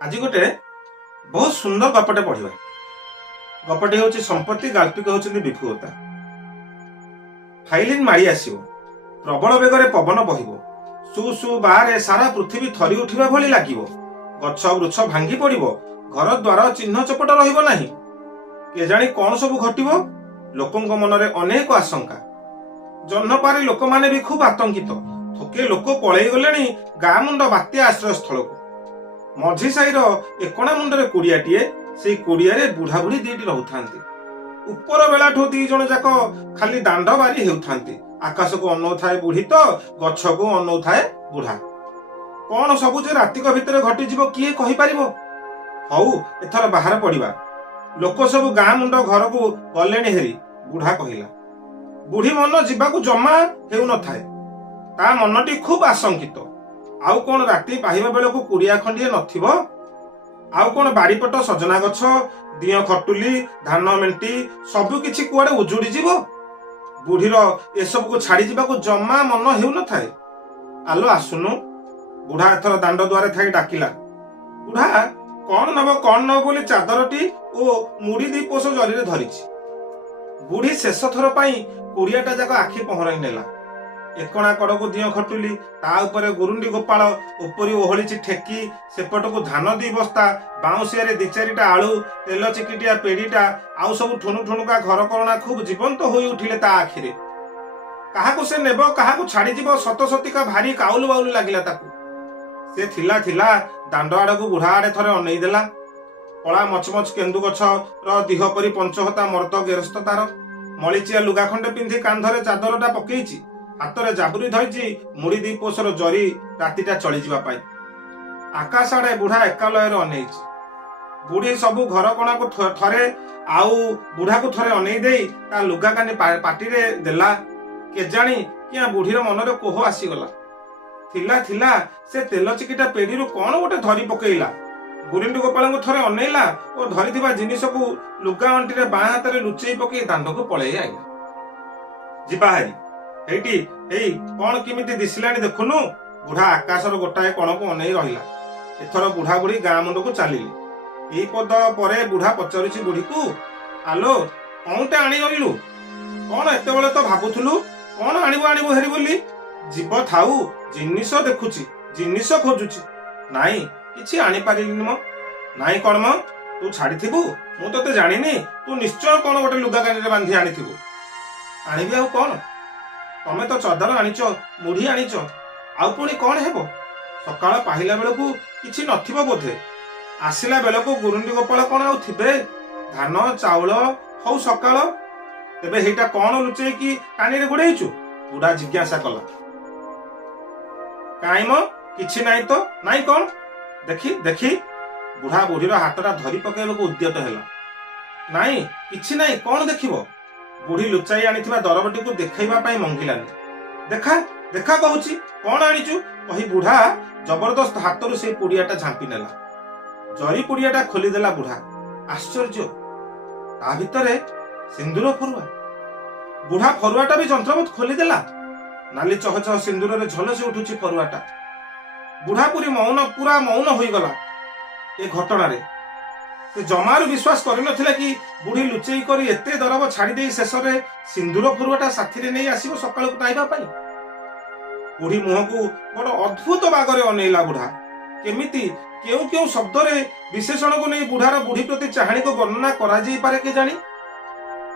आज गोटे बहुत सुंदर गपटे पढ़ा। गपटी हूँ संपत्ति, गाल्पिक होती विभु होता। फाइलिन माड़ी आसो, प्रबल बेगर पवन बहिब, सु सु बारे सारा पृथ्वी थरी उठा भली लगे, गछ वृक्ष भांगी पड़, घर द्वार चिन्ह चपट रहा। केजाणी कौन सब घटव, लोकों मनरे अनेक आशंका। जह्नपारे लोक माने भी खूब आतंकित। थोके लोक पलई गले गाँ मुंड बात्या आश्रय स्थल को। मझी साईर एकणा मुंडरे कुड़ियाटीए, से कुड़िया बुढ़ा बुढ़ी दीटी रोथांती। उपर बेलाठू दी जण जाक खाली दांड बारी हेउथांती। आकाश को अनौ थाए बुढ़ी तो गछ को अनौ थाए बुढ़ा। कौन सबु जे रातिक भितर घटी जीव किए कहि परिबो। हऊ एथर बाहर पड़िबा। लोक सब गाँ मुंड घर को गलेणी हेरी, बुढ़ा कहिला। बुढ़ी मन जीवाकू जमा हेउ न थाए। ता मनटी खूब आशंकित। आउ कौन राति पाहिबा बेलକୁ कुड़िया खंडिए नथिबो। आउ कौन बाड़ीपट सजना गछ, दिय खटुली, धान मेंटी सबु किछि कुआडे उजुड़ी जीवो। बुढ़ीर ए सब को छाड़ी जीवाकू जमा मन हेउ न थाए। आलो आसुनु। बुढ़ा एथर दांड द्वारे थाई डाकिला। बुढ़ा कौन नब बोली चादरटी ओ मुड़ी दी पोष जरीरे धरिछि। बुढ़ी शेष थर पाई कुड़ियाटा जाक आखि पहराई नेला। एकणा कड़कू दिय खटुली, ता उपरे गुरुंडी गोपाल, उपरी ओहलिछि ठेकी, सेपट को धान दी बस्ता, बाउंसिया दी चारिटा आलू, तेल चिकिटिया पेड़ीटा, आउ सब ठुनु ठुनुका घर करणा खूब जीवंत होई उठिले ता आखिरे। काहाकू से नेबो, काहाकू छाड़ी जीवो, सत सतिका भारी काउलु बाउलु लागिला ताकू। से थिला दांड आड़कू बुढ़ा आड़े थरे अनेई देला। कला मचमच केन्दु गछ र दिह परी पंचहता मर्द गेरस्त तार। मलिचिया लुगा खंडे पिंधि कांधरे चादरटा पकेइछि, हातरे जाबुरी धरिछि मुड़ी दी पोषर जरी रातिटा चली जीवा पाई। आकाश आड़े बुढ़ा एकालयर अनेइछि। बुढ़ी सबु घर कणा को थरे आउ बुढ़ा को थरे अनेई देई ता लुगा कानी पाटिरे देला। केजाणी किया बुढ़ीर मनरे कोह आसीगला। थिला से तेल चिकिटा पेड़ीरु कौन गोटे धरी पकेइला। गुरिंडी गोपाल को थरे अनेइला और धरिथिबा जिनिस को लुगा अंटीरे बाँ हाथरे लुचेई पकेई दांड को पळेई आइला। जिबा हारी एठी एई कौन किमिति दिसिलानी देखुनु। बुढ़ा आकाशर गोटाए कण को अनेई रहिला। एथर बुढ़ा बुढ़ी गाँ मुंड को चलिले। एई पद परे बुढ़ा पचारुछि बुढ़ी को, आलो कौनटे आनी गलु? कौन एते बेले तो भाबुथुलु कौन आनिबो हेरी बोली? जीव थाउ, जिनिस देखुछि, जिनिस खोजुछि। नाई किछि आनी पारिलिनि म। नाई कौन म? तू छाड़िथिबु, मु तते जानिनी। तू निश्चय कौन गोटे लुगा कानिरे बांधी आनिथिबु। आनिबि आउ कौन? तमे तो चदर आनिच, मुढ़ी आनिच, आउ पुणी कौन हेबो? सकाळ पाहिला बेलकू किछि नथिबो बोधे। आसिला बेलकू गुरुंडी गोपाल कौन आउ थिबे? धान चाउल हौ सकाळ। तेबे हेइटा कौन लुचेई कि कानिरे गुड़ेइचु? बुढ़ा जिज्ञासा कला। काई म किछि नाई तो। नाई कौन? देखी बुढ़ा बुढ़ीर हाथटा धरी पकेइबाकू उद्यत हेला। नाई किछि नाई, कौन देखिबो? बुढ़ी लुचाई आनिथिबा दरबटी को देखाइबा पाई मंगिलानी। देखा कहूची, कौन आनिचु कही बुढ़ा जबरदस्त हाथरू से पुड़ियाटा झांपी नेला। जरी पुड़ियाटा खोली देला बुढ़ा। आश्चर्य, ता भितरे सिंदूर फरुआ। बुढ़ा फरुआटा भी जंत्रवत खोली देला। नाली चह सिंदूर रे झलसी उठुची फरुआटा। बुढ़ा पूरा मौन होई गला ए घटना रे। से जमारू विश्वास करि नथिला कि बुढ़ी लुचेई करी एते दरब छाड़ी देई शेष रे सिंदूर फरुआटा साथी रे नै आसीबो सकाळ को पाइबा पाई। बुढ़ी मुह को बड़ अद्भुत बागरे अनेइला। बुढ़ा केमिति केउ शब्द रे विशेषण को नै बुढ़ार बुढ़ी प्रति चाहणी को वर्णना करा जाई पारे के जानी।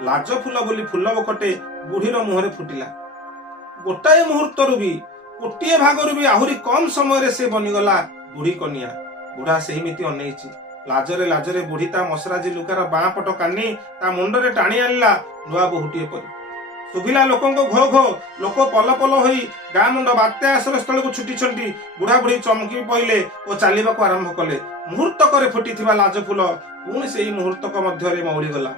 लाज फूल बोली फूल बकटे बुढ़ीर मुहरे फुटिला। गोटाए मुहूर्तरु भी, गोटिए भागरु भी आहुरी कम समय रे से बनिगला बुढ़ी कन्या। बुढ़ा सेहिमिति अनेइछि। लाजरे बुढ़ी ता मसराजी लुकार बाँ पट कानी ता मुंडरे टाणी आनिला नुआ बहुटीए परी। सुभिला लोकों को घो घो, लोक पल पल होई गाँ मुंड बात्या आश्रय स्थल को छुटी छंटी बुढ़ा बुढ़ी चमकी पइले और चालिबाकू आरंभ कले। मुहूर्त करे फुटिथिबा लाज फूल पुणी सेही मुहूर्तक मध्यरे मौली गला।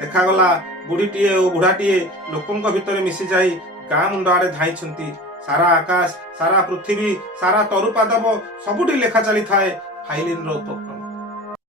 देखागला बुढ़ीटीए और बुढ़ाटीए लोकों भितर मिसी जाई गाँ मुंड आड़े धाइछंती। सारा आकाश, सारा पृथ्वी, सारा तरु पादप सबुठी लेखा चली थाए फाइलिन रो